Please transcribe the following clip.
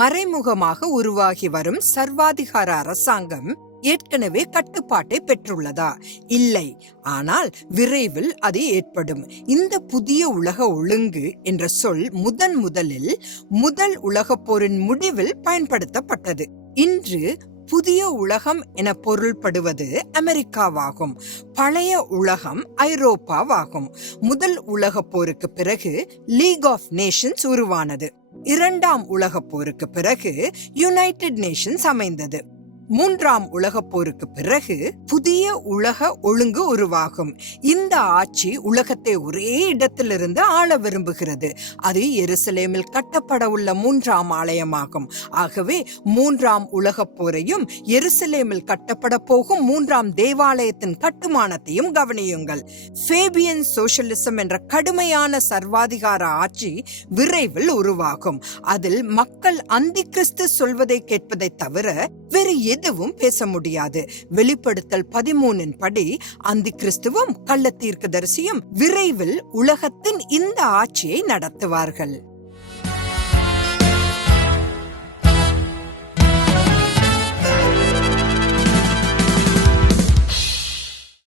மறைமுகமாக உருவாகி வரும் சர்வாதிகார அரசாங்கம் ஏற்கனவே கட்டுப்பாட்டை பெற்றுள்ளதா? இல்லை. ஆனால் விரைவில் அது ஏற்படும். இந்த புதிய உலக ஒழுங்கு என்ற சொல் முதன் முதலில் முதல் உலகப் போரின் முடிவில் பயன்படுத்தப்பட்டது. இன்று புதிய உலகம் என பொருள்படுவது அமெரிக்காவாகும். பழைய உலகம் ஐரோப்பாவாகும். முதல் உலகப் போருக்கு பிறகு லீக் ஆஃப் நேஷன்ஸ் உருவானது. இரண்டாம் உலகப் போருக்கு பிறகு யுனைடெட் நேஷன்ஸ் அமைந்தது. மூன்றாம் உலகப் போருக்கு பிறகு புதிய உலக ஒழுங்கு உருவாகும். இந்த ஆட்சி உலகத்தை ஒரே இடத்திலிருந்து ஆள விரும்புகிறது. அது எருசலேமில் கட்டப்பட உள்ள மூன்றாம் ஆலயமாகும். ஆகவே மூன்றாம் உலகப் போரையும் எருசலேமில் கட்டப்பட போகும் மூன்றாம் தேவாலயத்தின் கட்டுமானத்தையும் கவனியுங்கள். ஃபேபியன் சோசியலிசம் என்ற கடுமையான சர்வாதிகார ஆட்சி விரைவில் உருவாகும். அதில் மக்கள் அந்தி கிறிஸ்து சொல்வதை கேட்பதை தவிர வேறு எதுவும் பேச முடியாது வெளிப்படுத்தல் பதிமூனின் படி அந்தி கிறிஸ்துவும் கள்ள தீர்க்கதரிசியும் விரைவில் உலகத்தின் இந்த ஆட்சியை நடத்துவார்கள்.